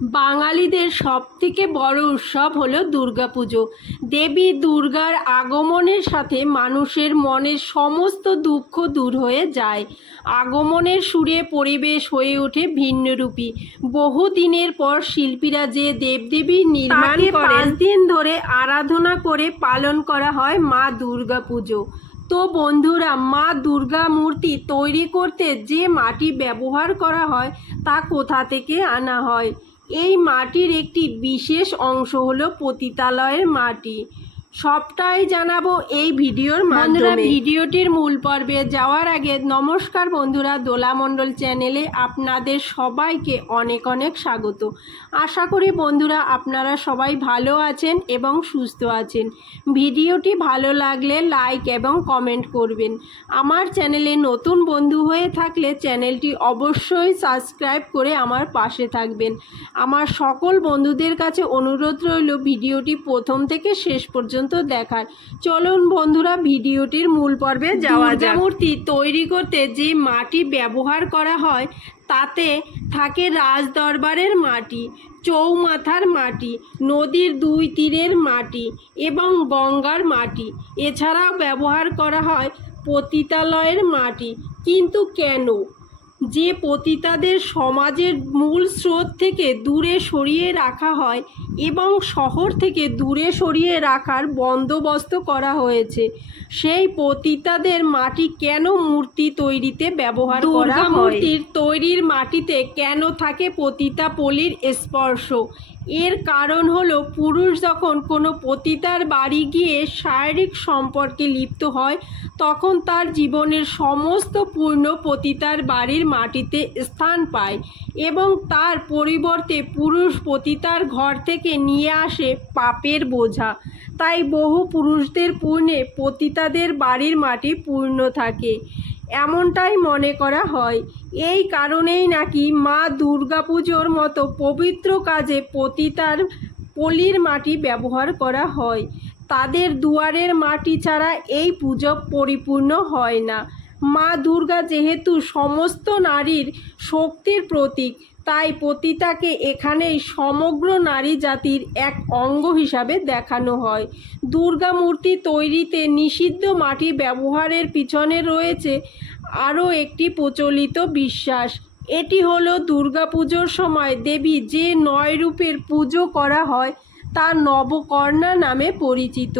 বাঙালিদের সবথেকে বড় উৎসব হলো দুর্গাপুজো। দেবী দুর্গার আগমনের সাথে মানুষের মনের সমস্ত দুঃখ দূর হয়ে যায়। আগমনের সুরে পরিবেশ হয়ে ওঠে ভিন্নরূপী। বহু দিনের পর শিল্পীরা যে দেবদেবীর নির্মাণ পাঁচ দিন ধরে আরাধনা করে পালন করা হয় মা দুর্গা পুজো তো বন্ধুরা মা দুর্গা মূর্তি তৈরি করতে যে মাটি ব্যবহার করা হয় তা কোথা থেকে আনা হয়? এই মাটির একটি বিশেষ অংশ হলো পতিতালয়ের মাটি। সবটাই জানাব এই ভিডিওর মাধ্যমে। ভিডিওটির মূল পর্বে যাওয়ার আগে নমস্কার বন্ধুরা দোলামণ্ডল চ্যানেলে আপনাদের সবাইকে অনেক অনেক স্বাগত। আশা করি বন্ধুরা আপনারা সবাই ভালো আছেন এবং সুস্থ আছেন। ভিডিওটি ভালো লাগলে লাইক এবং কমেন্ট করবেন। আমার চ্যানেলে নতুন বন্ধু হয়ে থাকলে চ্যানেলটি অবশ্যই সাবস্ক্রাইব করে আমার পাশে থাকবেন। আমার সকল বন্ধুদের কাছে অনুরোধ রইল ভিডিওটি প্রথম থেকে শেষ পর্যন্ত দেখার। চলুন বন্ধুরা, ভিডিওটির মূল পর্বে যাওয়া যাক। মূর্তি তৈরি করতে যে মাটি ব্যবহার করা হয়, তাতে থাকে রাজদরবারের মাটি, চৌমাথার মাটি, নদীর দুই তীরের মাটি এবং গঙ্গার মাটি। এছাড়াও ব্যবহার করা হয় পতিতালয়ের মাটি। কিন্তু কেন? যে পতিতাদের সমাজের মূল স্রোত থেকে দূরে সরিয়ে রাখা হয় এবং শহর থেকে দূরে সরিয়ে রাখার বন্দোবস্ত করা হয়েছে সেই পতিতাদের মাটি কেন মূর্তি তৈরিতে ব্যবহার করা মূর্তির তৈরির মাটিতে কেন থাকে পতিতা পলির স্পর্শ? এর কারণ হলো পুরুষ যখন কোনো পতিতার বাড়ি গিয়ে শারীরিক সম্পর্কে লিপ্ত হয় তখন তার জীবনের সমস্ত পূর্ণ পতিতার বাড়ির মাটিতে স্থান পায় এবং তার পরিবর্তে পুরুষ পতিতার ঘর থেকে নিয়ে আসে পাপের বোঝা। তাই বহু পুরুষদের পূর্ণে পতিতাদের বাড়ির মাটি পূর্ণ থাকে। এমনটাই মনে করা হয়। এই কারণেই নাকি মা দুর্গাপুজোর মতো পবিত্র কাজে পতিতার পলির মাটি ব্যবহার করা হয়। তাদের দুয়ারের মাটি ছাড়া এই পুজো পরিপূর্ণ হয় না। মা দুর্গা যেহেতু সমস্ত নারীর শক্তির প্রতীক, তাই পতিতাকে এখানেই সমগ্র নারী জাতির এক অঙ্গ হিসাবে দেখানো হয়। দুর্গা মূর্তি তৈরিতে নিষিদ্ধ মাটি ব্যবহারের পিছনে রয়েছে আরও একটি প্রচলিত বিশ্বাস। এটি হলো দুর্গাপুজোর সময় দেবী যে নয় রূপের পুজো করা হয়, তা নবকর্ণা নামে পরিচিত।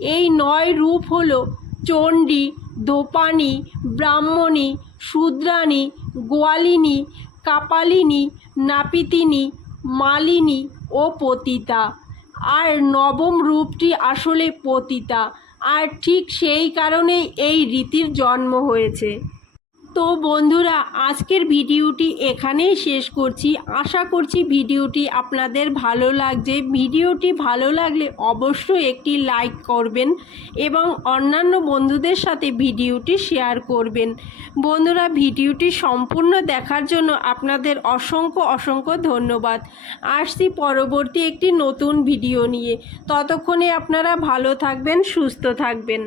এই নয় রূপ হলো চণ্ডী দোপানি, ব্রাহ্মণী, শূদ্রাণী, গোয়ালিনী, কাপালিনী, নাপিতিনী, মালিনী ও পতিতা। আর নবম রূপটি আসলে পতিতা। আর ঠিক সেই কারণেই এই রীতির জন্ম হয়েছে। তো বন্ধুরা, আজকের ভিডিওটি এখানেই শেষ করছি। আশা করছি ভিডিওটি আপনাদের ভালো লাগছে। ভিডিওটি ভালো লাগলে অবশ্যই একটি লাইক করবেন এবং অন্যান্য বন্ধুদের সাথে ভিডিওটি শেয়ার করবেন। বন্ধুরা, ভিডিওটি সম্পূর্ণ দেখার জন্য আপনাদের অসংখ্য অসংখ্য ধন্যবাদ। আসছি পরবর্তী একটি নতুন ভিডিও নিয়ে। ততক্ষণে আপনারা ভালো থাকবেন, সুস্থ থাকবেন।